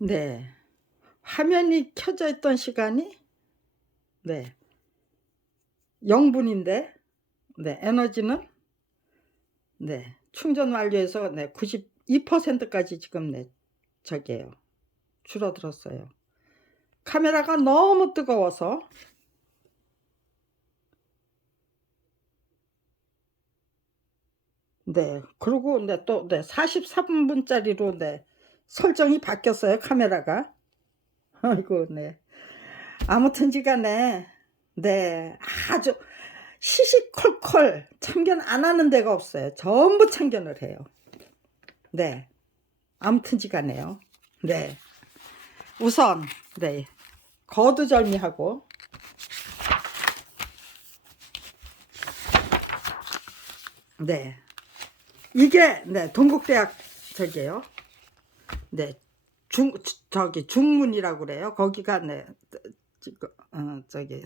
네. 화면이 켜져 있던 시간이 네. 0분인데 네. 에너지는 네. 충전 완료해서 네. 92%까지 지금 네. 저기에요. 줄어들었어요. 카메라가 너무 뜨거워서 네. 그리고 네. 또 네. 43분짜리로 네. 설정이 바뀌었어요, 카메라가. 아이고 네. 아무튼지간에 네. 아주 시시콜콜 참견 안 하는 데가 없어요. 전부 참견을 해요. 네. 아무튼지간에요. 네. 우선 네. 거두절미하고 네. 이게 네. 동국대학 저기에요. 네. 중문이라고 그래요. 거기가 네. 저기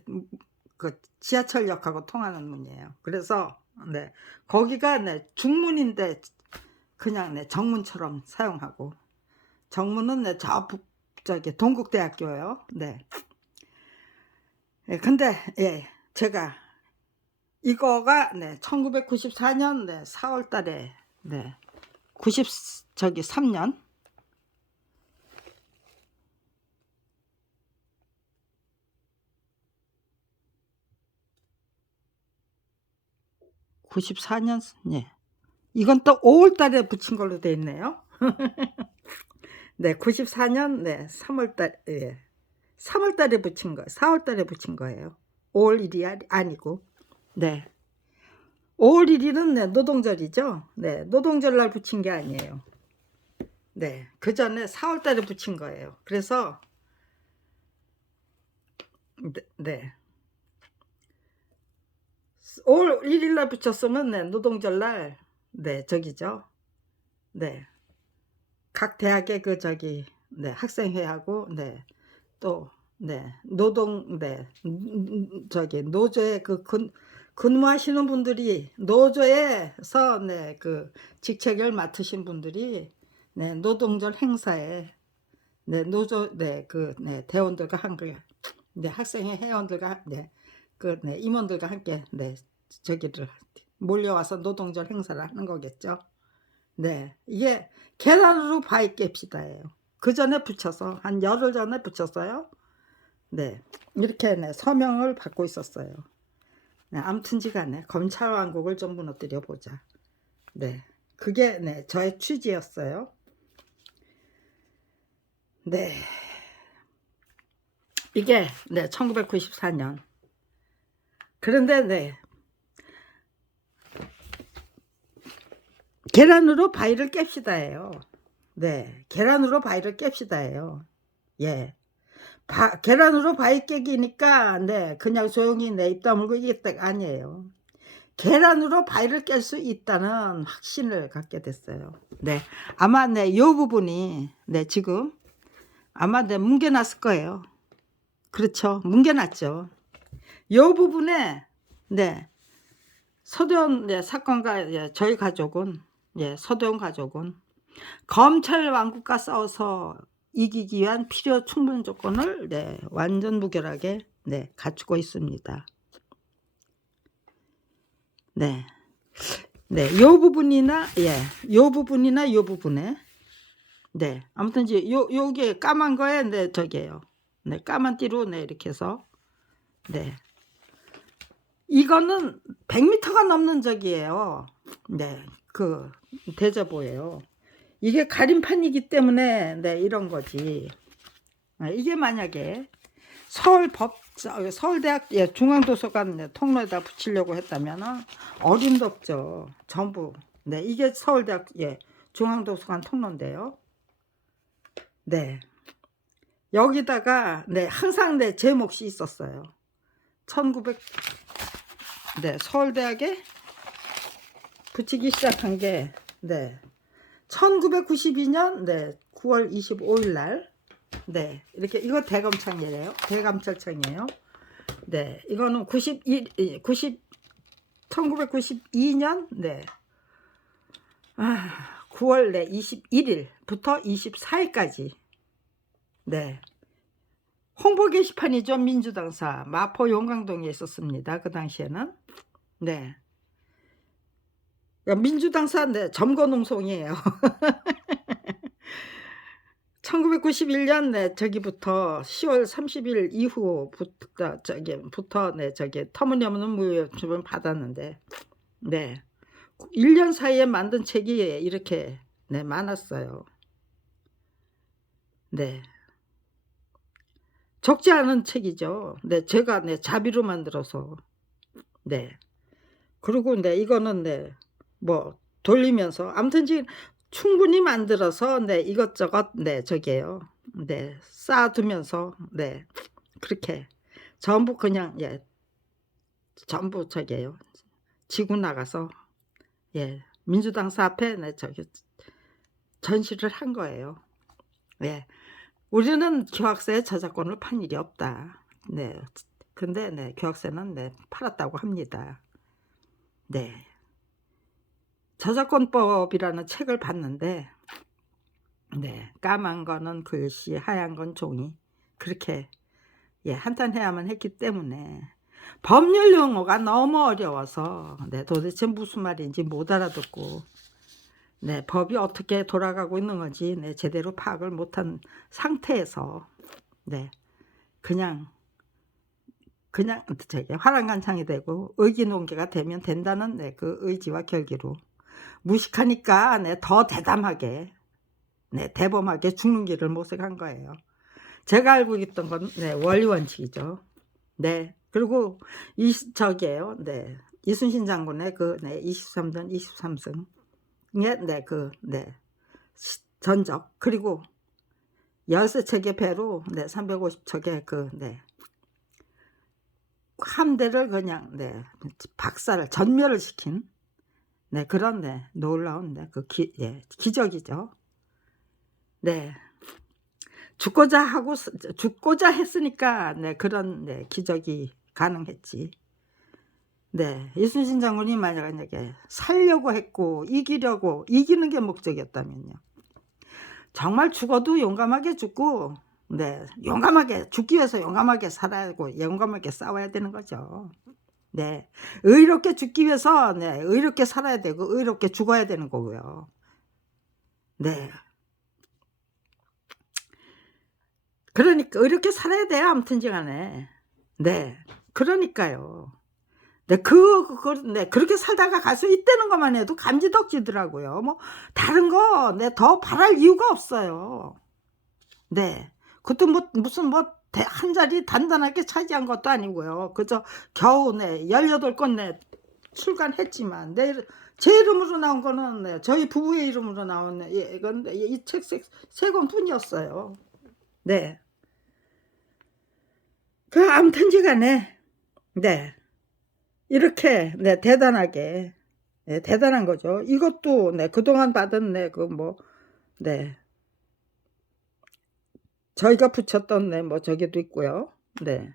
그 지하철역하고 통하는 문이에요. 그래서 네. 거기가 네. 중문인데 그냥 네. 정문처럼 사용하고 정문은 네. 저기 동국대학교예요. 네. 예, 근데 예. 제가 이거가 네. 1994년 네. 4월 달에 네. 3년 94년 예. 이건 또 5월 달에 붙인 걸로 돼 있네요. 네. 94년 네. 3월 달 예. 3월 달에 붙인 거 4월 달에 붙인 거예요. 5월 1일이 아니고. 네. 5월 1일은 네. 노동절이죠. 네. 노동절 날 붙인 게 아니에요. 네. 그 전에 4월 달에 붙인 거예요. 그래서 네. 5월 1일 날 붙였으면 네. 노동절 날 네. 저기죠. 네. 각 대학의 그 저기 네. 학생회하고 네. 또 네. 노동 네. 저기 노조에 그 근무하시는 분들이 노조에서 네. 그 직책을 맡으신 분들이 네. 노동절 행사에 네. 노조 네. 그 네. 대원들과 함께 네. 학생회 회원들과 네. 그 네. 임원들과 함께 네. 저기를 몰려와서 노동절 행사를 하는 거겠죠. 네. 이게 계란으로 바위 깹시다예요. 그 전에 붙여서 한 열흘 전에 붙였어요. 네. 이렇게 네. 서명을 받고 있었어요. 네. 아무튼지간에 검찰 왕국을 좀 무너뜨려 보자. 네. 그게 네. 저의 취지였어요. 네. 이게 네. 1994년. 그런데 네. 계란으로 바위를 깹시다예요. 네. 계란으로 바위를 깹시다예요. 예. 계란으로 바위 깨기니까 네. 그냥 조용히 내 입 다물고 이겠다 아니에요. 계란으로 바위를 깰 수 있다는 확신을 갖게 됐어요. 네. 아마 네. 요 부분이 네. 지금 아마 네. 뭉개놨을 거예요. 그렇죠. 뭉개놨죠. 요 부분에 네. 서대원 네. 사건과 예. 저희 가족은 예. 서대원 가족은 검찰 왕국과 싸워서 이기기 위한 필요 충분 조건을 네. 완전 무결하게 네. 갖추고 있습니다. 네. 네. 요 부분이나 예. 요 부분이나 요 부분에 네. 아무튼 이제 요게 까만 거에 네. 저기예요. 네. 까만 띠로 네. 이렇게 해서 네. 이거는 100m가 넘는 저기예요. 네. 그 대자보예요. 이게 가림판이기 때문에 네. 이런 거지. 이게 만약에 서울대학 예, 중앙도서관 네, 통로에다 붙이려고 했다면 어림도 없죠. 전부. 네, 이게 서울대학 예, 중앙도서관 통로인데요. 네. 여기다가 네, 항상 네, 제 몫이 있었어요. 1900 네, 서울대학에 붙이기 시작한 게 네. 1992년 네, 9월 25일 날 네. 이렇게 이거 대검찰이에요. 대감찰청이에요. 네. 이거는 1992년 네. 9월 네 21일부터 24일까지 네. 홍보 게시판이죠. 민주당사 마포 용강동에 있었습니다. 그 당시에는. 네. 민주당사 네, 점거농송이에요. 1991년 네, 저기부터 10월 30일 이후부터 네, 터무니없는 무효점을 받았는데 네. 1년 사이에 만든 책이 이렇게 네, 많았어요. 네. 적지 않은 책이죠. 네, 제가 네, 자비로 만들어서 네. 그리고 네, 이거는 네, 뭐 돌리면서 아무튼 지금 충분히 만들어서 네, 이것저것 네, 저기에요. 네, 쌓아두면서 네, 그렇게 전부 그냥 예, 전부 저기에요. 지고 나가서 예, 민주당사 앞에 네, 전시를 한 거예요. 예. 우리는 교학세에 저작권을 판 일이 없다. 네. 근데 네, 교학세는 네, 팔았다고 합니다. 네. 저작권법이라는 책을 봤는데 네, 까만 거는 글씨, 하얀 건 종이 그렇게 예, 한탄해야만 했기 때문에 법률 용어가 너무 어려워서 네, 도대체 무슨 말인지 못 알아듣고 네, 법이 어떻게 돌아가고 있는 건지 네, 제대로 파악을 못한 상태에서 네, 그냥 화랑간창이 되고 의기농개가 되면 된다는 네, 그 의지와 결기로 무식하니까 네, 더 대담하게 네, 대범하게 죽는 길을 모색한 거예요. 제가 알고 있던 건 네, 원리원칙이죠. 네. 그리고 저기에요. 네. 이순신 장군의 그 네, 23전 23승 네, 네. 전적 그리고 13척의 배로 네, 350척의 그 네. 함대를 그냥 네, 박살을 전멸을 시킨 네, 그런 네, 놀라운 네, 예, 기적이죠. 네. 죽고자 했으니까 네, 그런 네, 기적이 가능했지. 네, 이순신 장군이 만약에 살려고 했고 이기는 게 목적이었다면요. 정말 죽어도 용감하게 죽고 네, 용감하게 죽기 위해서 용감하게 살아야 하고 용감하게 싸워야 되는 거죠. 네, 의롭게 죽기 위해서 네, 의롭게 살아야 되고 의롭게 죽어야 되는 거고요. 네, 그러니까 의롭게 살아야 돼요. 아무튼지간에 네, 그러니까요. 네, 네, 그렇게 살다가 갈 수 있다는 것만 해도 감지덕지더라고요. 뭐 다른 거 네, 더 바랄 이유가 없어요. 네, 그것도 뭐 무슨 뭐 한 자리 단단하게 차지한 것도 아니고요. 그저 겨우 네, 18건 네, 출간했지만 제 이름으로 나온 거는 네, 저희 부부의 이름으로 나온 예, 이건 이 책 세 권뿐이었어요. 네, 그 아무튼지간에 네, 이렇게 네, 대단하게 네, 대단한 거죠. 이것도 네, 그동안 받은 네, 네, 저희가 붙였던 네, 뭐 저기도 있고요. 네,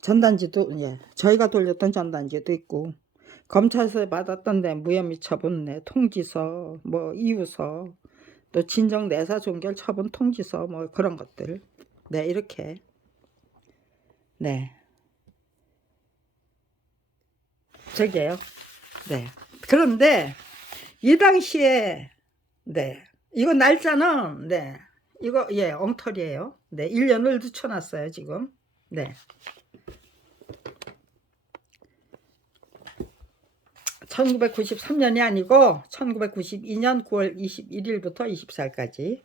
전단지도 예, 저희가 돌렸던 전단지도 있고 검찰에서 받았던 네, 무혐의 처분 네, 통지서 뭐 이유서 또 진정 내사 종결 처분 통지서 뭐 그런 것들 네, 이렇게 네, 저기에요. 네, 그런데 이 당시에 네, 이거 날짜는 네, 이거 예, 엉터리예요. 네, 1년을 늦춰놨어요 지금. 네, 1993년이 아니고 1992년 9월 21일부터 24일까지.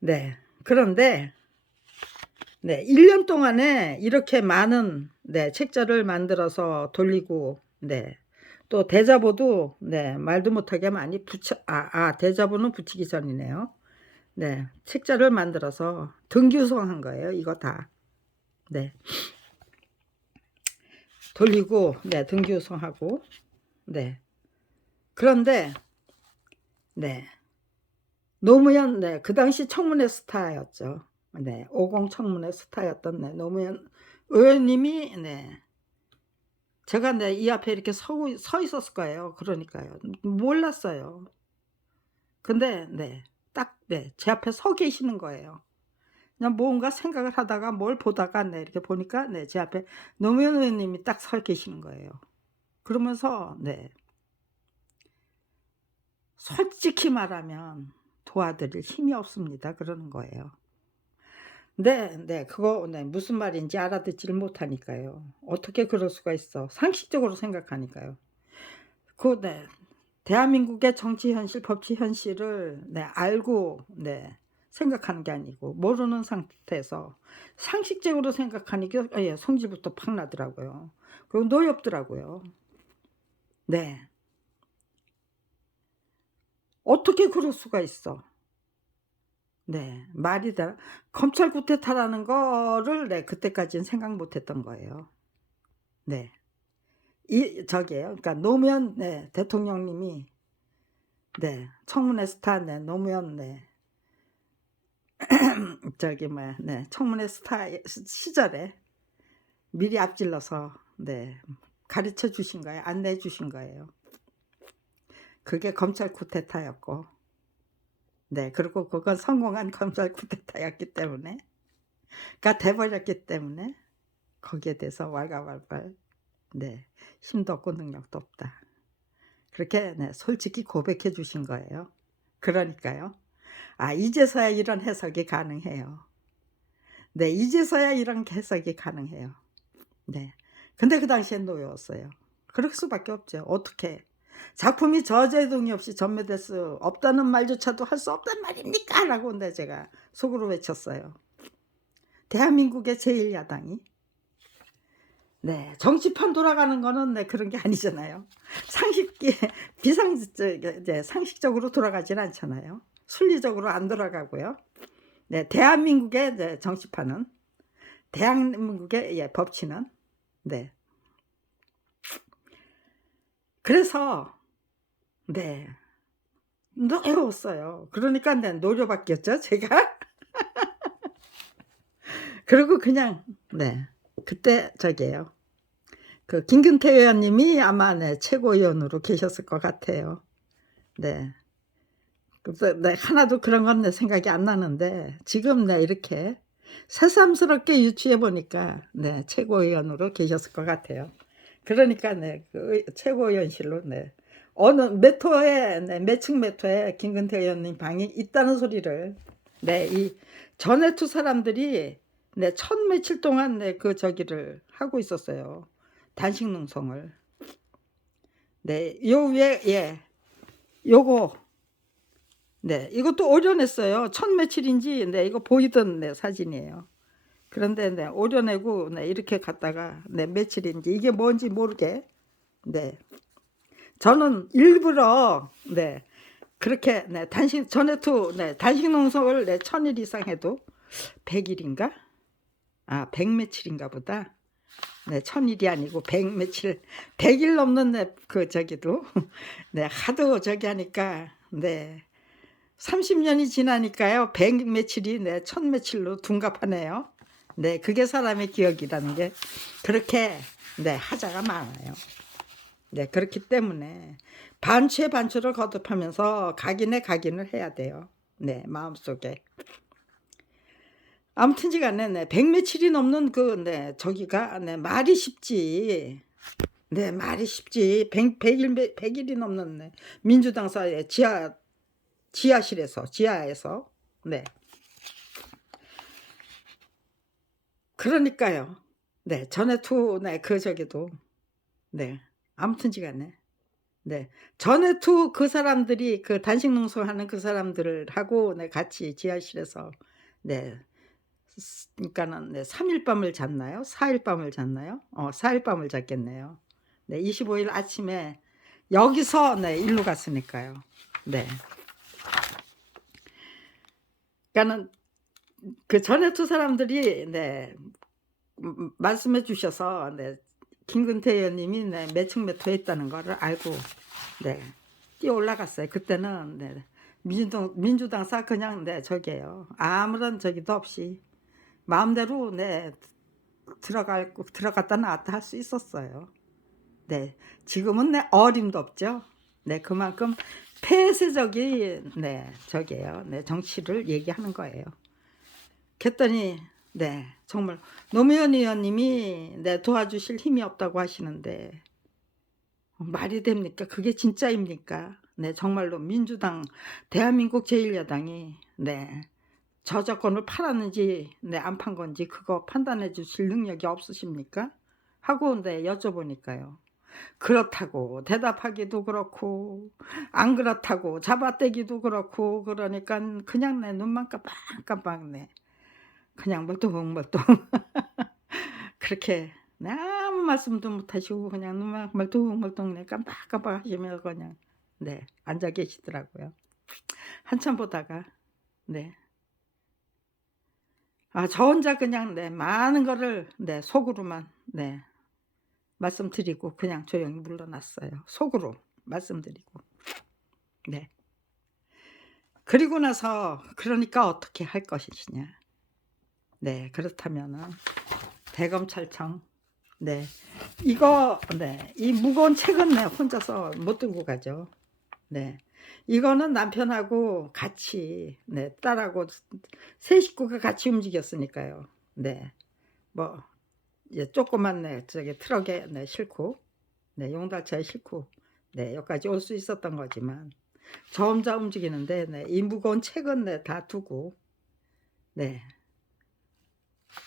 네, 그런데 네, 1년 동안에 이렇게 많은 네, 책자를 만들어서 돌리고 네, 또 대자보도 네, 말도 못하게 많이 대자보는 붙이기 전이네요. 네, 책자를 만들어서 등규성한 거예요. 이거 다. 네. 돌리고 네, 등규성하고 네. 그런데 네. 노무현 네, 그 당시 청문회 스타였죠. 네, 50 청문회 스타였던 네, 노무현 의원님이 네. 제가 네, 이 앞에 이렇게 서 있었을 거예요. 그러니까요. 몰랐어요. 근데 네. 딱 네, 제 앞에 서 계시는 거예요. 그냥 뭔가 생각을 하다가 뭘 보다가 네 이렇게 보니까 네 제 앞에 노무현 의원님이 딱 서 계시는 거예요. 그러면서 네 "솔직히 말하면 도와드릴 힘이 없습니다." 그러는 거예요. 네. 네. 그거 네 무슨 말인지 알아듣지를 못하니까요. 어떻게 그럴 수가 있어. 상식적으로 생각하니까요. 네. 대한민국의 정치 현실, 법치 현실을 네 알고 네 생각하는 게 아니고 모르는 상태에서 상식적으로 생각하니까 예 성질부터 팍 나더라고요. 그리고 노엽더라고요. 네. 어떻게 그럴 수가 있어. 네. 말이 다 검찰 쿠데타라는 거를 네 그때까지는 생각 못 했던 거예요. 네. 이 저기예요. 그러니까 노무현 네 대통령님이 네 청문회 스타 네 노무현 네 저기 뭐야 네 청문회 스타 시절에 미리 앞질러서 네 가르쳐 주신 거예요. 안내해 주신 거예요. 그게 검찰 쿠데타였고 네 그리고 그건 성공한 검찰 쿠데타였기 때문에 가 돼 버렸기 때문에 거기에 대해서 왈가왈부할 네 힘도 없고 능력도 없다. 그렇게 네 솔직히 고백해 주신 거예요. 그러니까요. 아 이제서야 이런 해석이 가능해요. 네 이제서야 이런 해석이 가능해요. 네. 근데 그 당시엔 노예였어요. 그럴 수밖에 없죠. 어떻게 작품이 저제동이 없이 전매될 수 없다는 말조차도 할 수 없단 말입니까?"라고 네 제가 속으로 외쳤어요. 대한민국의 제1 야당이 네 정치판 돌아가는 거는 네 그런 게 아니잖아요. 상식기 비상 이제 상식적으로 돌아가진 않잖아요. 순리적으로 안 돌아가고요. 네 대한민국의 이제 정치판은 대한민국의 예 법치는 네 그래서 네 어려웠어요. 그러니까 네 노려봤겠죠 제가. 그리고 그냥 네 그때 저기예요. 그 김근태 의원님이 아마 네 최고위원으로 계셨을 것 같아요. 네. 그래서 네 하나도 그런 건 내 생각이 안 나는데 지금 네 이렇게 새삼스럽게 유추해 보니까 네 최고위원으로 계셨을 것 같아요. 그러니까 네 그 최고위원실로 네 어느 몇 호에 네 몇 층 몇 호에 김근태 의원님 방이 있다는 소리를 네 이 전해투 사람들이 네 천 며칠 동안 네 그 저기를 하고 있었어요. 단식 농성을. 네. 요 위에 예. 요거 네. 이것도 오려냈어요. 천 며칠인지 네 이거 보이던 네 사진이에요. 그런데 네 오려내고 네 이렇게 갔다가 네 며칠인지 이게 뭔지 모르게 네 저는 일부러 네 그렇게 네 단식 전해투 네 단식 농성을 네 1000일 이상 해도 100 일인가? 아 100 며칠인가 보다. 네 1000일이 아니고 100 며칠 100일 넘는 네 그 저기도 네 하도 저기 하니까 네 30년이 지나니까요. 100 며칠이 네 1000 며칠로 둔갑하네요. 네 그게 사람의 기억이라는 게 그렇게 네 하자가 많아요. 네 그렇기 때문에 반추에 반추를 거듭하면서 각인에 각인을 해야 돼요. 네 마음속에. 아무튼지간에 네 100 며칠이 넘는 그 네 저기가 네 말이 쉽지. 네 말이 쉽지. 100 일이 넘는 네 민주당사의 지하에서 네 그러니까요. 네 전해투 네 그 저기도 네 아무튼지간에 네 전해투 그 사람들이 그 단식 농성하는 그 사람들하고 네 같이 지하실에서 네 그러니까는 네 3일 밤을 잤나요? 4일 밤을 잤나요? 4일 밤을 잤겠네요. 네 25일 아침에 여기서 네 일로 갔으니까요. 네. 그러니까는 그 전해투 사람들이 네 말씀해 주셔서 네 김근태 의원님이 네 몇 층 몇 호에 있다는 거를 알고 네 뛰어 올라갔어요. 그때는 네 민주당사 그냥 네 저기예요. 아무런 저기도 없이 마음대로 네 들어갔다 나왔다 할 수 있었어요. 네. 지금은 네 어림도 없죠. 네 그만큼 폐쇄적인 네 저기예요. 네 정치를 얘기하는 거예요. 그랬더니 네 정말 노무현 의원님이 네 도와주실 힘이 없다고 하시는데 말이 됩니까? 그게 진짜입니까? 네 정말로 민주당 대한민국 제1야당이 네 저작권을 팔았는지 네 안 판 건지 그거 판단해 주실 능력이 없으십니까? 하고 네 여쭤보니까요. 그렇다고 대답하기도 그렇고 안 그렇다고 잡아떼기도 그렇고 그러니까 그냥 내 눈만 깜빡깜빡 네 그냥 멀뚱멀뚱 그렇게 네 아무 말씀도 못 하시고 그냥 눈만 멀뚱멀뚱 네 깜빡깜빡 하시면서 그냥 네 앉아 계시더라고요. 한참 보다가 네 저 혼자 그냥 네 많은 거를 네 속으로만 네 말씀드리고 그냥 조용히 물러났어요. 속으로 말씀드리고. 네. 그리고 나서 그러니까 어떻게 할 것이냐. 네. 그렇다면은 대검찰청 네. 이거 네. 이 무거운 책은 네 혼자서 못 들고 가죠. 네. 이거는 남편하고 같이 네 딸하고 세 식구가 같이 움직였으니까요. 네. 뭐 이제 조그만 네 저기 트럭에 네 싣고 네 용달차에 싣고 네 여기까지 올 수 있었던 거지만 저 혼자 움직이는데 네 이 무거운 책은 네 다 두고 네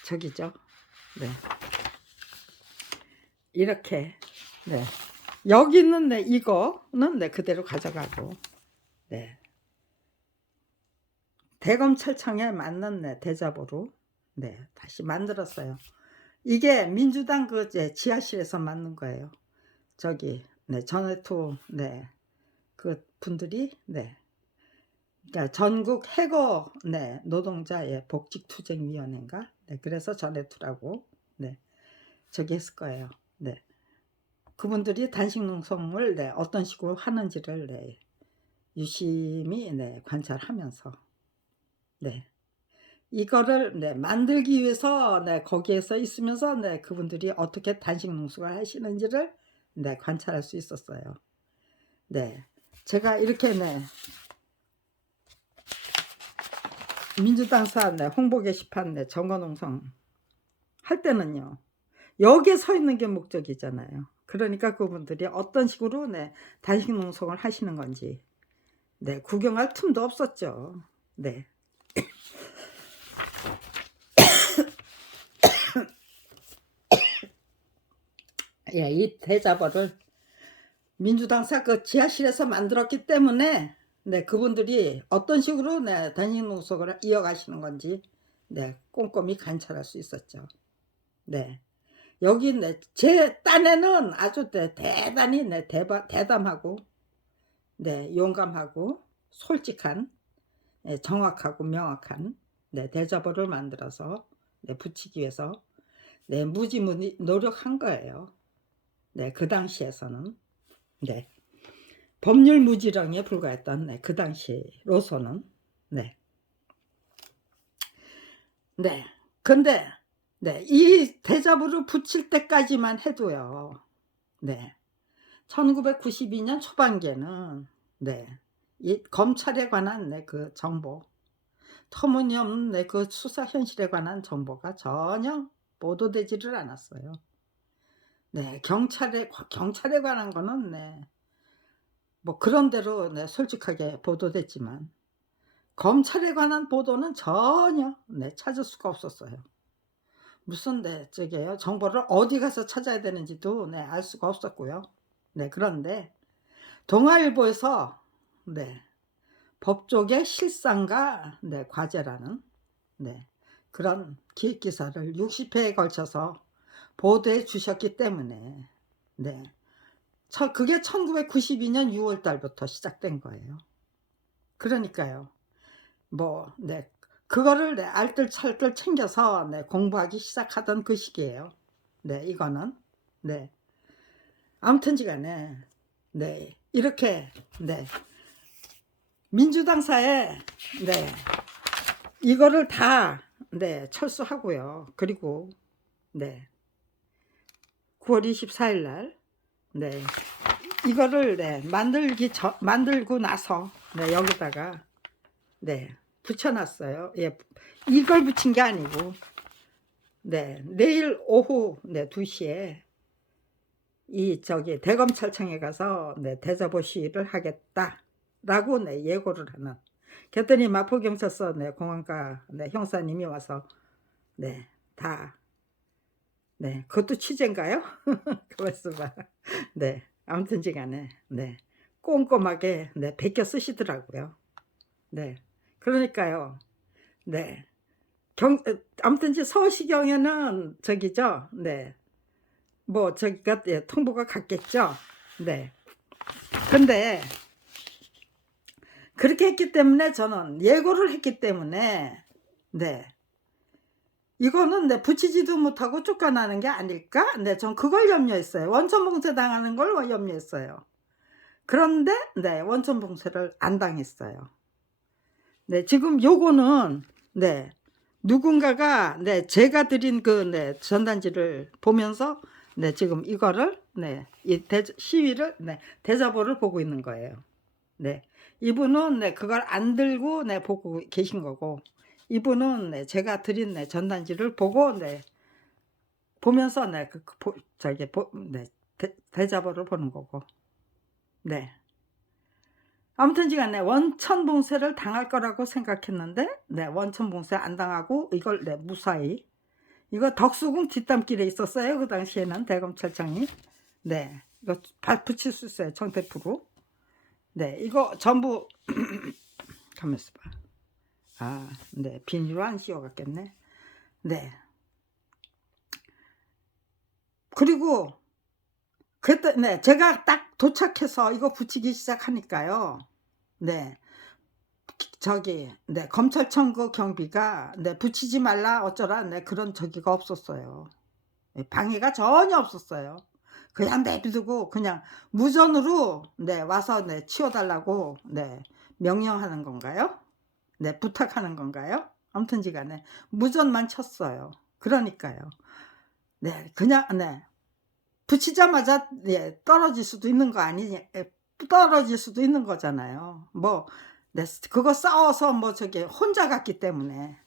저기죠. 네. 이렇게 네. 여기 있는 네 이거는 네 그대로 가져가고 네. 대검찰청에 맞는 네 대자보로 네 다시 만들었어요. 이게 민주당 그 지하실에서 만든 거예요. 저기 네 전해투 네 그 분들이 네 그러니까 전국 해거 네 노동자의 복직투쟁위원회인가 네 그래서 전해투라고 네 저기 했을 거예요. 네 그분들이 단식 농성을 네 어떤 식으로 하는지를 네 유심히 네 관찰하면서 네 이거를 네 만들기 위해서 네 거기에서 있으면서 네 그분들이 어떻게 단식 농성을 하시는지를 네 관찰할 수 있었어요. 네 제가 이렇게 네 민주당사 네 홍보 게시판 네 정거농성 할 때는요. 여기에 서 있는 게 목적이잖아요. 그러니까 그분들이 어떤 식으로 네 단식 농성을 하시는 건지 네 구경할 틈도 없었죠. 네. 예, 이 대자보를 민주당사 그 지하실에서 만들었기 때문에 네 그분들이 어떤 식으로 네 단식 농성을 이어가시는 건지 네 꼼꼼히 관찰할 수 있었죠. 네. 여기 네 제 딴에는 아주 네 대단히 네 대담하고 네 용감하고 솔직한 예 정확하고 명확한 네 대자보를 만들어서 네 붙이기 위해서 네 무지무지 노력한 거예요. 네 그 당시에서는. 네. 법률 무지령에 불과했던 네 그 당시로서는 네. 네. 근데 네 이 대자보를 붙일 때까지만 해도요. 네. 1992년 초반기에는 네. 이 검찰에 관한 네 그 정보 터무니없는 네 그 수사 현실에 관한 정보가 전혀 보도되지를 않았어요. 네. 경찰에 관한 거는 네 뭐 그런 대로 네 솔직하게 보도됐지만 검찰에 관한 보도는 전혀 네 찾을 수가 없었어요. 무슨 네 저기에요. 정보를 어디 가서 찾아야 되는지도 네 알 수가 없었고요. 네 그런데 동아일보에서 네 법조계 실상과 네 과제라는 네 그런 기획 기사를 60회에 걸쳐서 보도해 주셨기 때문에 네 그게 1992년 6월 달부터 시작된 거예요. 그러니까요. 뭐 네 그거를 네 알뜰살뜰 챙겨서 네 공부하기 시작하던 그 시기예요. 네 이거는. 네. 아무튼지간에 네 이렇게 네 민주당사에 네 이거를 다 네 철수하고요. 그리고 네 9월 24일 날 네 이거를 네 만들고 나서 네 여기다가 네 붙여놨어요. 예, 이걸 붙인 게 아니고, 네, 내일 오후 네, 2시에 이 저기 대검찰청에 가서 네, 대자보 시위를 하겠다라고 네, 예고를 하는. 그랬더니 마포경찰서 네, 공안과 네, 형사님이 와서 네, 다 네, 그것도 취재인가요? 그랬어 봐. 네, 아무튼지간에 네, 꼼꼼하게 네, 베껴 쓰시더라고요. 네, 그러니까요. 네, 아무튼 이제 서울시경에는 저기죠. 네, 뭐 저기가 예, 통보가 갔겠죠. 네, 근데 그렇게 했기 때문에 저는 예고를 했기 때문에 네. 이거는 네, 붙이지도 못하고 쫓겨나는 게 아닐까? 네, 전 그걸 염려했어요. 원천봉쇄 당하는 걸 염려했어요. 그런데 네, 원천봉쇄를 안 당했어요. 네, 지금 요거는 네, 누군가가 네, 제가 드린 그 네, 전단지를 보면서 네, 지금 이거를 네, 이 시위를 네, 대자보를 보고 있는 거예요. 네, 이분은 네, 그걸 안 들고 네, 보고 계신 거고, 이분은 네, 제가 드린 네, 전단지를 보고 네, 보면서 네, 네, 대자보를 보는 거고. 네. 아무튼지간에 원천봉쇄를 당할 거라고 생각했는데 네, 원천봉쇄 안 당하고 이걸 네, 무사히. 이거 덕수궁 뒷담길에 있었어요. 그 당시에는 대검찰청이. 네, 이거 붙일 수 있어요. 정태프로. 네, 이거 전부 가만 있어봐. 아, 네, 비닐로 안 씌워갔겠네. 네. 그리고 그때 네, 제가 딱 도착해서 이거 붙이기 시작하니까요. 네. 저기 네, 검찰청 그 경비가 네, 붙이지 말라 어쩌라 네, 그런 저기가 없었어요. 네, 방해가 전혀 없었어요. 그냥 내비두고 그냥 무전으로 네, 와서 네, 치워달라고 네, 명령하는 건가요? 네, 부탁하는 건가요? 아무튼지간에 무전만 쳤어요. 그러니까요. 네, 그냥 네, 붙이자마자 예, 떨어질 수도 있는 거 아니냐? 떨어질 수도 있는 거잖아요. 뭐 네, 그거 싸워서 뭐 저기 혼자 갔기 때문에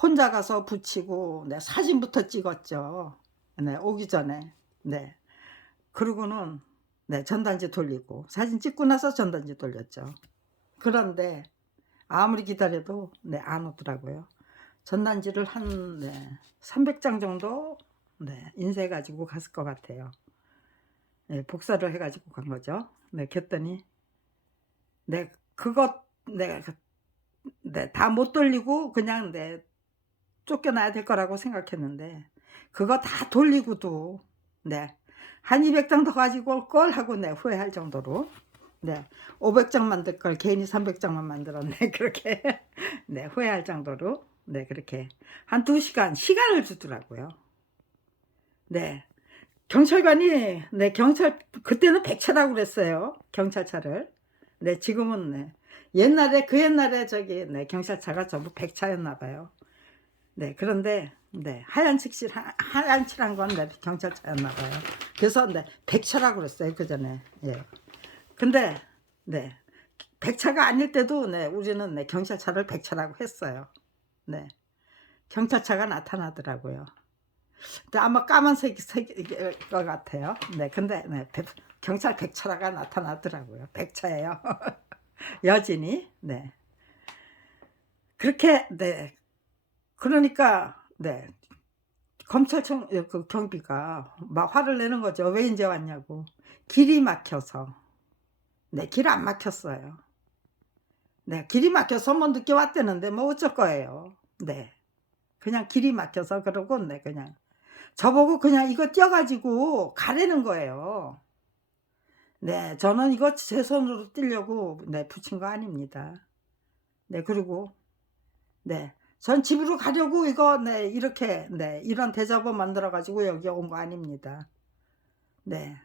혼자 가서 붙이고 네, 사진부터 찍었죠. 네, 오기 전에. 네. 그러고는 네, 전단지 돌리고 사진 찍고 나서 전단지 돌렸죠. 그런데 아무리 기다려도 네, 안 오더라고요. 전단지를 한 네, 300장 정도 네, 인쇄해 가지고 갔을 것 같아요. 네, 복사를 해 가지고 간 거죠. 네, 그랬더니 네, 그것 네, 네, 다 못 돌리고 그냥 네, 쫓겨나야 될 거라고 생각했는데 그거 다 돌리고도 네, 한 200장 더 가지고 올 걸 하고 네, 후회할 정도로 네, 500장 만들 걸 괜히 300장만 만들었네. 그렇게 네, 후회할 정도로 네, 그렇게 한 2시간 시간을 주더라고요. 네. 경찰관이 네, 경찰 그때는 백차라고 그랬어요. 경찰차를. 네, 지금은 네. 옛날에 그 옛날에 저기 네, 경찰차가 전부 백차였나 봐요. 네, 그런데 네, 하얀 칠한 건 네, 경찰차였나 봐요. 그래서 네, 백차라고 그랬어요. 그 전에. 예. 근데 네, 백차가 아닐 때도 네, 우리는 네, 경찰차를 백차라고 했어요. 네, 경찰차가 나타나더라고요. 근데 아마 까만색일 것 같아요. 네, 근데 네, 경찰 백차라가 나타나더라고요. 백차예요. 여진이. 네, 그렇게 네, 그러니까 네, 검찰청 그 경비가 막 화를 내는 거죠. 왜 이제 왔냐고. 길이 막혀서. 네, 길 안 막혔어요. 네, 길이 막혀서 뭐 늦게 왔다는데 뭐 어쩔 거예요. 네, 그냥 길이 막혀서 그러고 네, 그냥 저보고 그냥 이거 띄어가지고 가라는 거예요. 네, 저는 이거 제 손으로 띄려고 네, 붙인 거 아닙니다. 네, 그리고 네, 전 집으로 가려고 이거 네, 이렇게 네, 이런 대자보 만들어 가지고 여기 온 거 아닙니다. 네,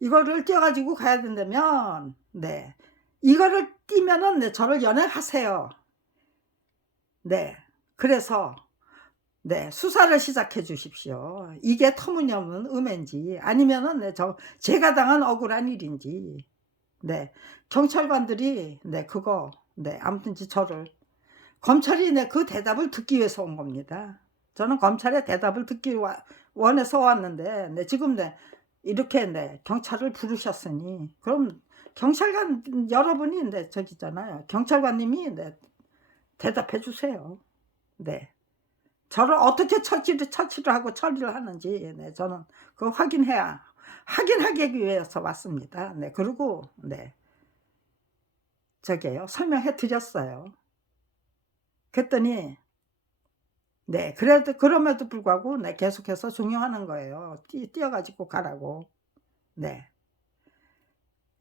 이거를 띄어가지고 가야 된다면 네, 이거를 띄면은 네, 저를 연행하세요. 네, 그래서 네, 수사를 시작해 주십시오. 이게 터무니없는 음해인지 아니면은 네, 제가 당한 억울한 일인지. 네, 경찰관들이 네, 그거 네, 아무튼지 저를 검찰이 그 대답을 듣기 위해서 온 겁니다. 저는 검찰의 대답을 듣기 원해서 왔는데 지금 이렇게 경찰을 부르셨으니 그럼 경찰관 여러분이 저기잖아요. 경찰관님이 대답해 주세요. 네. 저를 어떻게 처치를 하고 처리를 하는지 저는 그거 확인하기 위해서 왔습니다. 그리고 저기요 설명해 드렸어요. 그랬더니 그럼에도 불구하고 계속해서 종용하는 거예요. 뛰어가지고 가라고.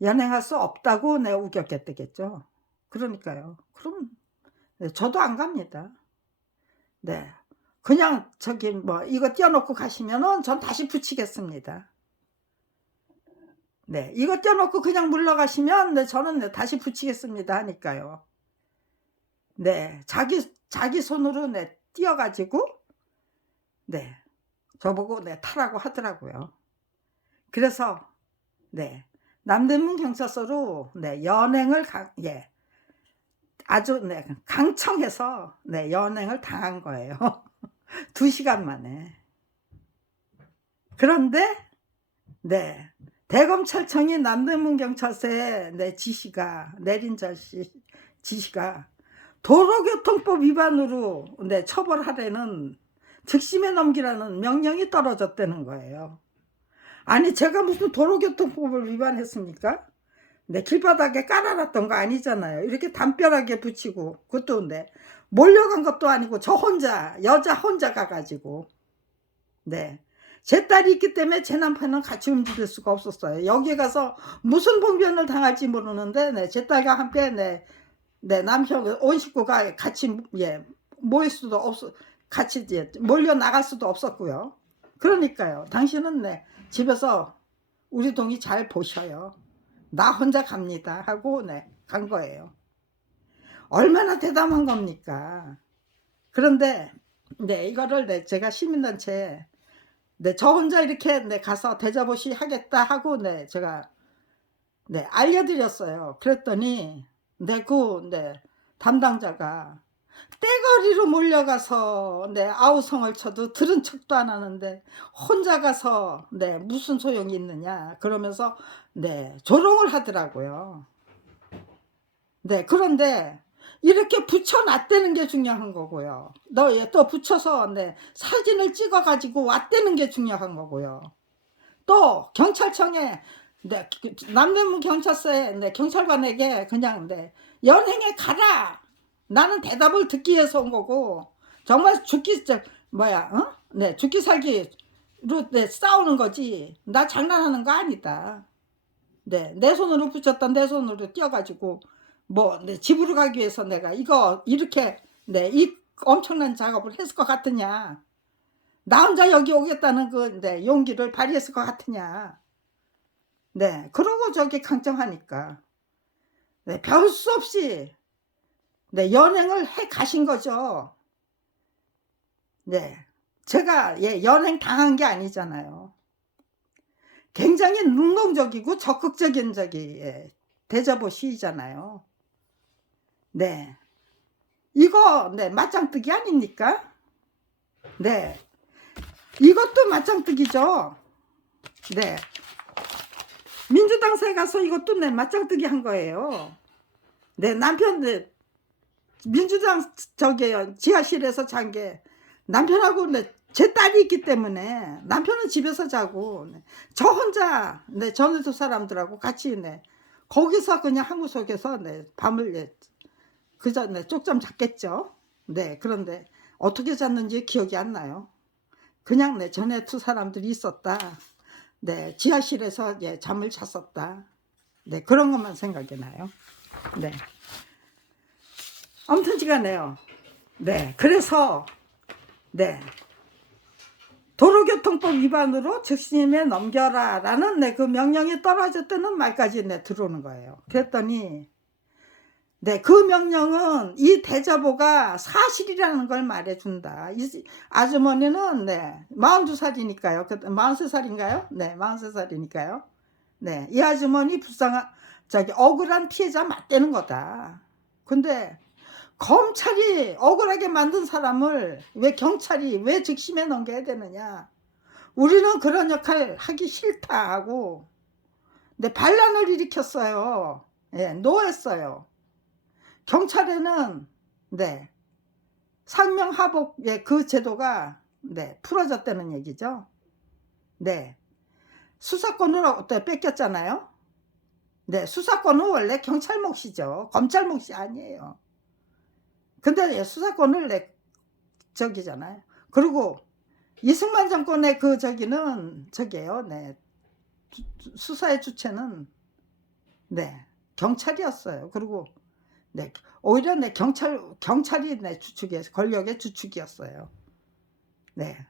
연행할 수 없다고 우겼겠죠. 그러니까요. 그럼 저도 안 갑니다. 그냥 저기 뭐 이거 띄워놓고 가시면은 전 다시 붙이겠습니다. 이거 띄워놓고 그냥 물러가시면 저는 다시 붙이겠습니다 하니까요. 자기 손으로 띄어가지고 저보고 타라고 하더라고요. 그래서 남대문 경찰서로 연행을 아주 강청해서 연행을 당한 거예요. 2시간 만에. 그런데 대검찰청이 남대문 경찰서에 내린 지시가 도로교통법 위반으로 처벌하라는 즉심에 넘기라는 명령이 떨어졌다는 거예요. 아니 제가 무슨 도로교통법을 위반했습니까? 길바닥에 깔아놨던 거 아니잖아요. 이렇게 담벼락에 붙이고 그것도 몰려간 것도 아니고 저 혼자 여자 혼자 가가지고 제 딸이 있기 때문에 제 남편은 같이 움직일 수가 없었어요. 여기 가서 무슨 봉변을 당할지 모르는데 제 딸과 함께 남편 온 식구가 같이 모일 수도 같이 몰려 나갈 수도 없었고요. 그러니까요. 당신은 집에서 우리 동이 잘 보셔요. 나 혼자 갑니다 하고 간 거예요. 얼마나 대담한 겁니까? 그런데 이거를 제가 시민단체 저 혼자 이렇게 가서 대자보시 하겠다 하고 제가 알려드렸어요. 그랬더니 담당자가 떼거리로 몰려가서 아우성을 쳐도 들은 척도 안 하는데 혼자 가서 무슨 소용이 있느냐 그러면서 조롱을 하더라고요. 그런데 이렇게 붙여놨다는 게 중요한 거고요. 또 붙여서 사진을 찍어 가지고 왔다는 게 중요한 거고요. 또 경찰청에 남대문 경찰서에 경찰관에게 그냥 연행에 가라. 나는 대답을 듣기 위해서 온 거고 정말 죽기 살기로 싸우는 거지. 나 장난하는 거 아니다. 내 손으로 붙였다 내 손으로 띄어가지고 집으로 가기 위해서 내가 이거 이렇게 이 엄청난 작업을 했을 것 같으냐. 나 혼자 여기 오겠다는 용기를 발휘했을 것 같으냐. 그러고 저기 강정하니까 별 수 없이 연행을 해 가신 거죠. 제가 연행 당한 게 아니잖아요. 굉장히 능동적이고 적극적인 대자보 시위잖아요. 이거 맞짱뜨기 아닙니까? 이것도 맞짱뜨기죠. 민주당사에 가서 이것도 맞짱뜨기 한 거예요. 남편 민주당 지하실에서 잔 게 남편하고 제 딸이 있기 때문에 남편은 집에서 자고 저 혼자 전에도 사람들하고 같이 거기서 그냥 항구 속에서 밤을 그저 쪽잠 잤겠죠. 그런데 어떻게 잤는지 기억이 안 나요. 그냥 전에 2 사람들이 있었다. 지하실에서 잠을 잤었다. 그런 것만 생각이 나요. 아무튼지간에요. 그래서 도로교통법 위반으로 즉심에 넘겨라 라는 그 명령이 떨어졌다는 말까지 들어오는 거예요. 그랬더니 그 명령은 이 대자보가 사실이라는 걸 말해준다. 이 아주머니는 42살이니까요. 43살인가요? 43살이니까요. 이 아주머니 억울한 피해자 맞대는 거다. 근데 검찰이 억울하게 만든 사람을 왜 경찰이 왜 즉심에 넘겨야 되느냐. 우리는 그런 역할 하기 싫다 하고 네, 반란을 일으켰어요. 예, 노했어요. 경찰에는 네, 상명하복의 그 제도가 네, 풀어졌다는 얘기죠. 네, 수사권을 뺏겼잖아요. 네, 수사권은 원래 경찰 몫이죠. 검찰 몫이 아니에요. 근데 수사권을 저기잖아요. 그리고 이승만 정권의 그 저기는 저기예요. 네, 수사의 주체는 네, 경찰이었어요. 그리고 네, 오히려 네, 경찰이 네, 권력의 주축이었어요. 네,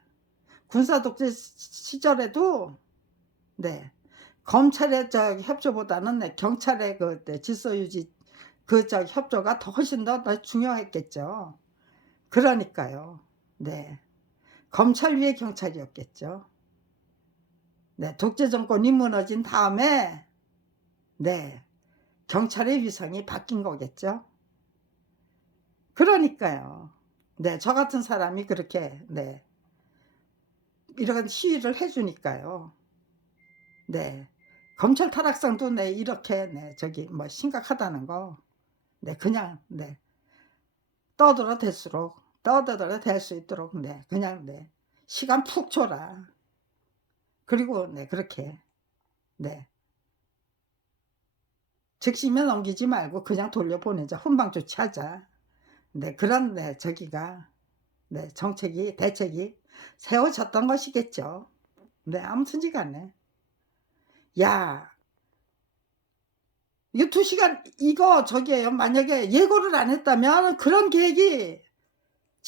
군사 독재 시절에도 네, 검찰의 협조보다는 네, 경찰의 그 네, 질서 유지 협조가 훨씬 더 중요했겠죠. 그러니까요. 네, 검찰 위에 경찰이었겠죠. 네, 독재 정권이 무너진 다음에 네, 경찰의 위상이 바뀐 거겠죠. 그러니까요. 네, 저 같은 사람이 그렇게 네, 이런 시위를 해주니까요. 네, 검찰 타락상도 네, 이렇게 네, 저기 뭐 심각하다는 거 네, 그냥 네, 떠들어 댈 수 있도록 네, 그냥 네, 시간 푹 줘라. 그리고 네, 그렇게 네, 즉심에 넘기지 말고 그냥 돌려보내자. 훈방 조치하자. 네, 그런 네, 저기가 네, 대책이 세워졌던 것이겠죠. 네, 아무튼지 간에 야, 이거 2시간 이거 저기예요. 만약에 예고를 안 했다면 그런 계획이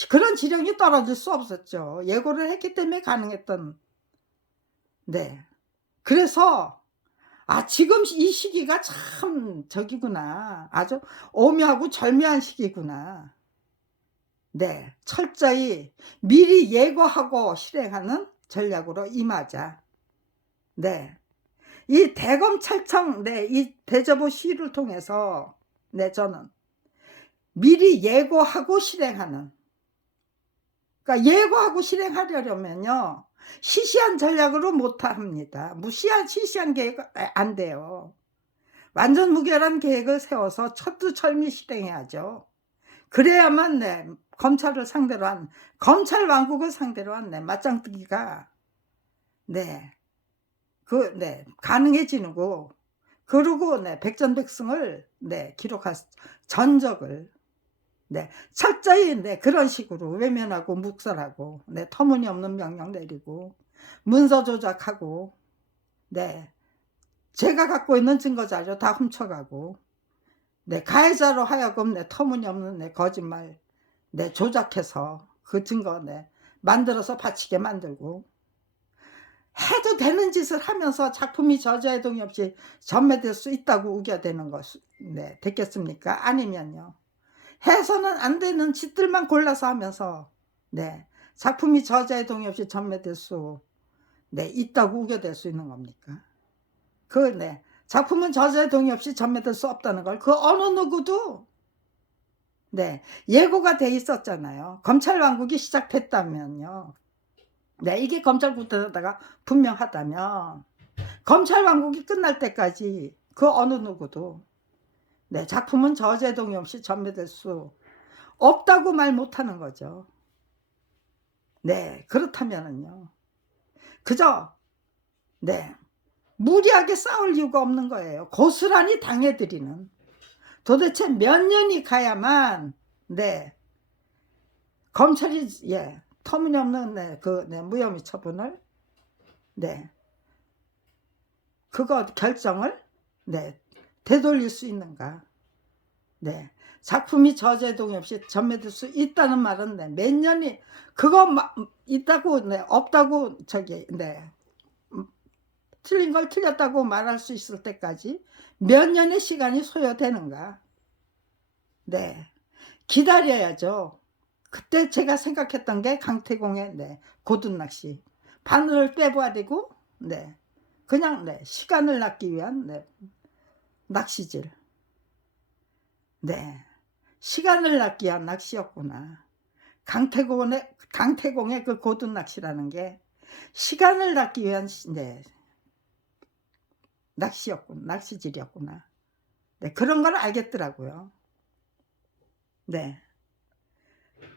그런 지령이 떨어질 수 없었죠. 예고를 했기 때문에 가능했던. 네. 그래서 지금 이 시기가 참 저기구나. 아주 오묘하고 절묘한 시기구나. 네. 철저히 미리 예고하고 실행하는 전략으로 임하자. 네. 이 대검찰청 네, 이 대저보 시위를 통해서 네, 저는 미리 예고하고 실행하는, 그러니까 예고하고 실행하려면요 시시한 전략으로 못합니다. 시시한 계획 안 돼요. 완전 무결한 계획을 세워서 철두철미 실행해야죠. 그래야만 네, 검찰 왕국을 상대로 한 네, 맞짱뜨기가 네, 네, 가능해지는 거. 그리고 네, 백전백승을 네, 기록할 전적을 네, 철저히 네, 그런 식으로 외면하고 묵살하고 네, 터무니없는 명령 내리고 문서 조작하고 네, 제가 갖고 있는 증거 자료 다 훔쳐가고 네, 가해자로 하여금 네, 터무니없는 네, 거짓말 네, 조작해서 그 증거 네, 만들어서 바치게 만들고 해도 되는 짓을 하면서 작품이 저자해동이 없이 전매될 수 있다고 우겨대는 것 네, 됐겠습니까? 아니면요. 해서는 안 되는 짓들만 골라서 하면서 네, 작품이 저자해동이 없이 전매될 수 네, 있다고 우겨댈 수 있는 겁니까? 네, 작품은 저자해동이 없이 전매될 수 없다는 걸 그 어느 누구도 네, 예고가 돼 있었잖아요. 검찰 왕국이 시작됐다면요. 네, 이게 검찰 구태다가 분명하다면 검찰 왕국이 끝날 때까지 그 어느 누구도 네, 작품은 저제동이 없이 전매될 수 없다고 말 못하는 거죠. 네, 그렇다면은요. 그저 네, 무리하게 싸울 이유가 없는 거예요. 고스란히 당해드리는. 도대체 몇 년이 가야만 네, 검찰이 예, 터무니없는 네, 네, 무혐의 처분을 네, 그거 결정을 네, 되돌릴 수 있는가. 네, 작품이 저제동이 없이 전매될 수 있다는 말은 네, 몇 년이 그거 있다고 네, 없다고 저기 네, 틀린 걸 틀렸다고 말할 수 있을 때까지 몇 년의 시간이 소요되는가. 네, 기다려야죠. 그때 제가 생각했던 게 강태공의 네, 고든낚시 바늘을 빼버리고 네, 그냥 네, 시간을 낚기 위한 네, 낚시질. 네, 시간을 낚기 위한 낚시였구나. 강태공의 그 고든 낚시라는 게 시간을 낚기 위한 네, 낚시질이었구나. 네, 그런 걸 알겠더라고요. 네.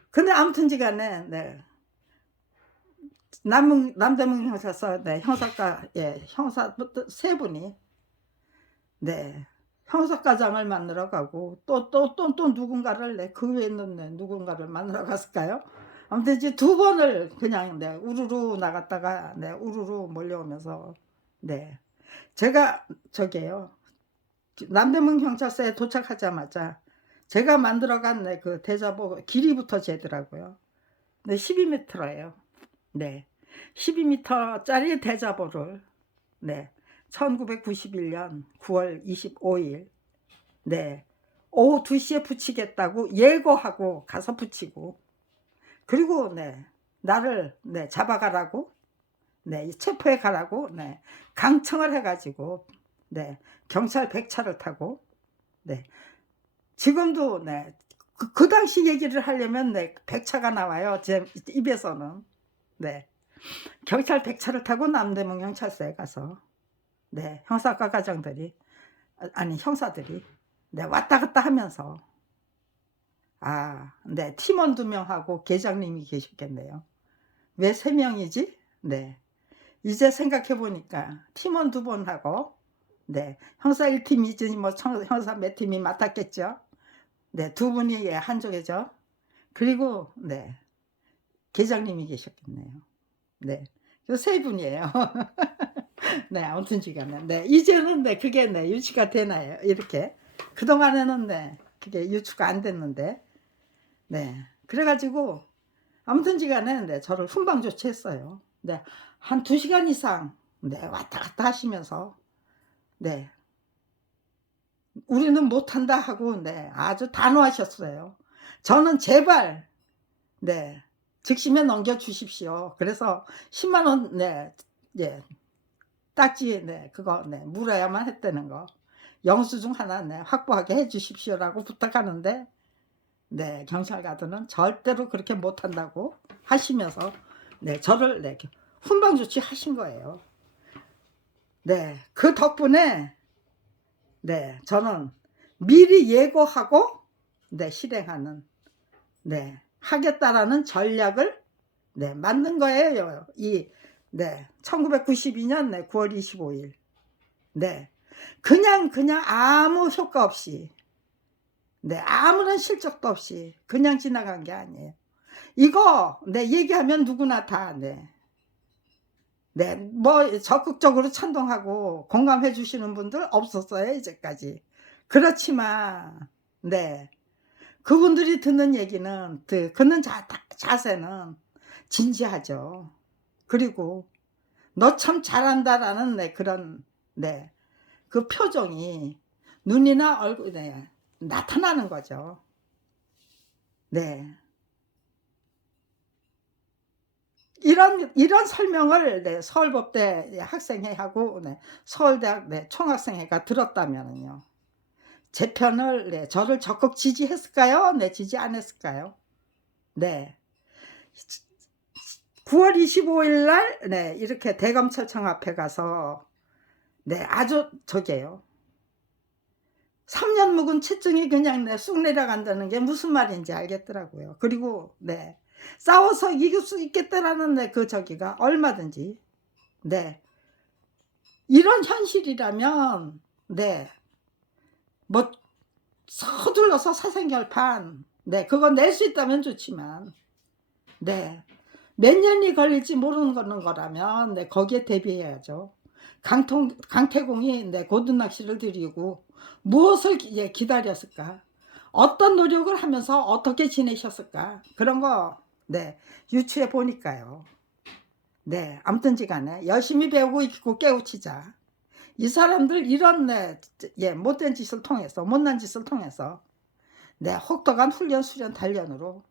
근데 아무튼지간에 네. 남대문 형사서 네, 형사과 형사 세 분이 네, 형사과장을 만나러 가고 또 누군가를 그 외에 있는 누군가를 만나러 갔을까요? 아무튼 이제 두 번을 그냥 네, 우르르 나갔다가 네, 우르르 몰려오면서 네, 제가 저게요. 남대문 경찰서에 도착하자마자 제가 만들어간 네, 그 대자보 길이부터 재더라고요. 네, 12m예요. 네, 12m짜리 대자보를 네, 1991년 9월 25일 네, 오후 2시에 붙이겠다고 예고하고 가서 붙이고, 그리고 네, 나를 네, 잡아가라고 네, 체포해 가라고 네, 강청을 해가지고 네, 경찰 100차를 타고 네, 지금도 네, 그 당시 얘기를 하려면 네, 100차가 나와요. 제 입에서는. 네, 경찰 100차를 타고 남대문 경찰서에 가서 네, 형사과 과장들이 아니 형사들이 네, 왔다 갔다 하면서 네, 팀원 2명하고 계장님이 계셨겠네요. 왜 3명이지? 네, 이제 생각해 보니까 팀원 2분하고 네, 형사 1팀이지 뭐 형사 몇 팀이 맡았겠죠. 네, 2분이 한쪽이죠. 그리고 네, 계장님이 계셨겠네요. 네, 그 3분이에요. 네, 아무튼지간에 네, 이제는 네, 그게 네, 유치가 되나요? 이렇게 그동안에는 네, 그게 유추가 안 됐는데 네, 그래가지고 아무튼지간에 네, 저를 훈방 조치했어요. 네, 한 2시간 이상 네, 왔다 갔다 하시면서 네, 우리는 못한다 하고 네, 아주 단호하셨어요. 저는 제발 네, 즉심에 넘겨 주십시오. 그래서 10만 원 네, 예, 딱지 네, 그거 네, 물어야만 했다는 거. 영수증 하나 네, 확보하게 해 주십시오라고 부탁하는데 네, 경찰가들은 절대로 그렇게 못한다고 하시면서 네, 저를 네, 훈방 조치하신 거예요. 네, 그 덕분에 네, 저는 미리 예고하고 네, 실행하는 네, 하겠다라는 전략을 네, 만든 거예요. 네, 1992년 네, 9월 25일. 네, 그냥 아무 효과 없이 네, 아무런 실적도 없이 그냥 지나간 게 아니에요. 이거 네, 얘기하면 누구나 다 네, 네, 뭐 적극적으로 찬동하고 공감해 주시는 분들 없었어요, 이제까지. 그렇지만 네, 그분들이 듣는 얘기는 듣는 자세는 진지하죠. 그리고 너 참 잘한다라는 네, 그런 네, 그 표정이 눈이나 얼굴에 나타나는 거죠. 네. 이런 설명을 네, 서울법대 학생회하고 네, 서울대학 네, 총학생회가 들었다면요. 제 편을 네, 저를 적극 지지했을까요? 네, 지지 안 했을까요? 네. 9월 25일 날 네, 이렇게 대검찰청 앞에 가서 네, 아주 저게요. 3년 묵은 채증이 그냥 네, 쑥 내려간다는 게 무슨 말인지 알겠더라고요. 그리고 네, 싸워서 이길 수 있겠다라는 네, 그 저기가 얼마든지 네, 이런 현실이라면 네, 뭐 서둘러서 사생결판 네, 그거 낼 수 있다면 좋지만 네, 몇 년이 걸릴지 모르는 거라면 네, 거기에 대비해야죠. 강태공이 네, 고든낚시를 들이고 무엇을 기다렸을까? 어떤 노력을 하면서 어떻게 지내셨을까? 그런 거 네, 유추해 보니까요. 네, 아무튼지간에 열심히 배우고 있고 깨우치자. 이 사람들 이런 네, 못된 짓을 통해서 못난 짓을 통해서 네, 혹독한 훈련 수련 단련으로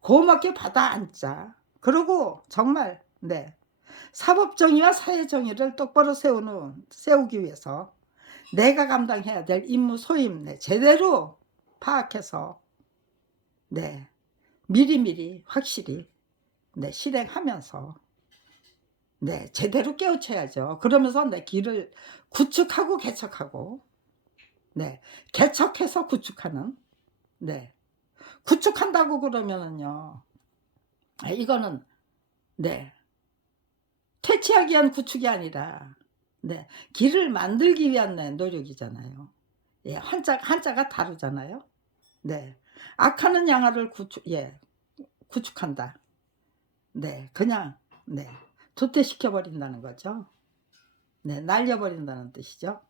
고맙게 받아 앉자. 그리고 정말 네, 사법정의와 사회정의를 똑바로 세우기 위해서 내가 감당해야 될 임무 소임 네, 제대로 파악해서 네, 미리미리 확실히 네, 실행하면서 네, 제대로 깨우쳐야죠. 그러면서 내 길을 구축하고 개척하고 네, 개척해서 구축하는 네, 구축한다고 그러면은요. 이거는 네, 퇴치하기 위한 구축이 아니라 네, 길을 만들기 위한 네, 노력이잖아요. 예, 한자가 다르잖아요. 네. 악하는 양아를 구축한다. 네, 그냥 네, 도태시켜 버린다는 거죠. 네, 날려 버린다는 뜻이죠.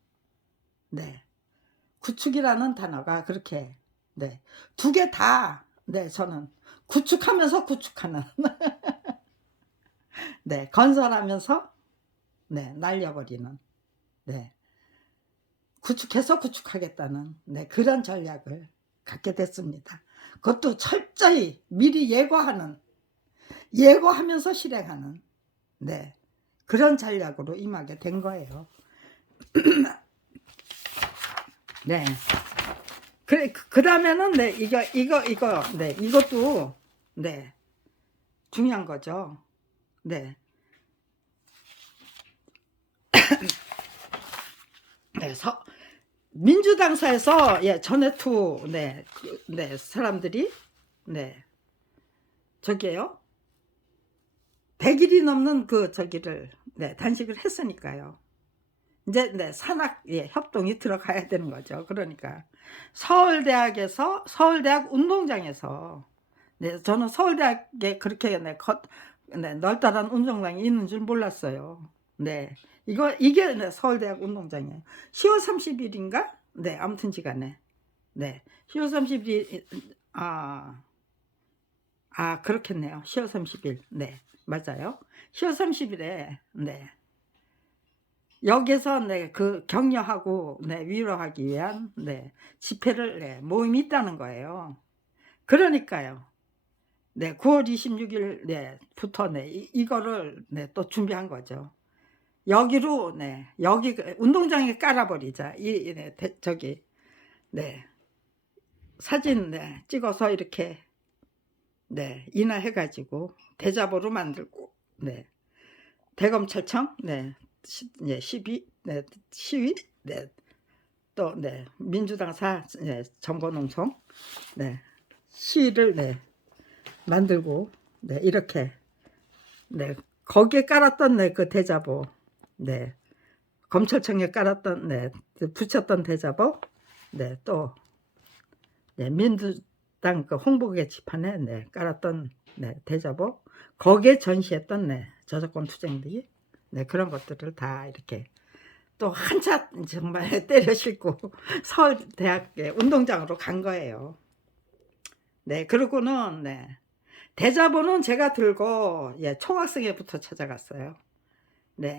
네. 구축이라는 단어가 그렇게 네, 두 개 다 네, 저는 구축하면서 구축하는 네, 건설하면서 네, 날려 버리는 네, 구축해서 구축하겠다는 네, 그런 전략을 갖게 됐습니다. 그것도 철저히 미리 예고하면서 실행하는 네, 그런 전략으로 임하게 된 거예요. 네. 그래, 그다음에는 네, 이거 네, 이것도 네, 중요한 거죠. 네. 네, 민주당사에서 예, 전해투 네, 네, 사람들이 네, 저기요. 100일이 넘는 그 저기를 네, 단식을 했으니까요. 이제 네, 산학 예, 협동이 들어가야 되는 거죠. 그러니까 서울대학 운동장에서 네, 저는 서울대학에 그렇게 네, 널따란 운동장이 있는 줄 몰랐어요. 네, 이게 네, 서울대학 운동장이에요. 10월 30일인가? 네, 아무튼지간에 네, 10월 30일 그렇겠네요. 10월 30일 네, 맞아요. 10월 30일에 네. 여기서 네, 그 격려하고 네, 위로하기 위한 네, 집회를 네, 모임이 있다는 거예요. 그러니까요. 네, 9월 26일 네부터 네, 이거를 네, 또 준비한 거죠. 여기로 네, 여기 운동장에 깔아버리자. 네, 저기 네, 사진 네, 찍어서 이렇게 네, 인화해가지고 대자보로 만들고 네, 대검찰청 네, 12 네, 시위 네, 또 네, 민주당사 네, 정보농성 네, 시위를 네, 만들고 네, 이렇게 네, 거기에 깔았던 네, 그 대자보 네, 검찰청에 깔았던 네, 붙였던 대자보 네, 또 네, 민주당 그 홍보 게시판에 네, 깔았던 네, 대자보 거기에 전시했던 네, 저작권 투쟁들이 네, 그런 것들을 다 이렇게 또 한차 정말 때려 싣고 서울대학의 운동장으로 간 거예요. 네, 그러고는 네, 대자보는 제가 들고 예, 총학생회부터 찾아갔어요.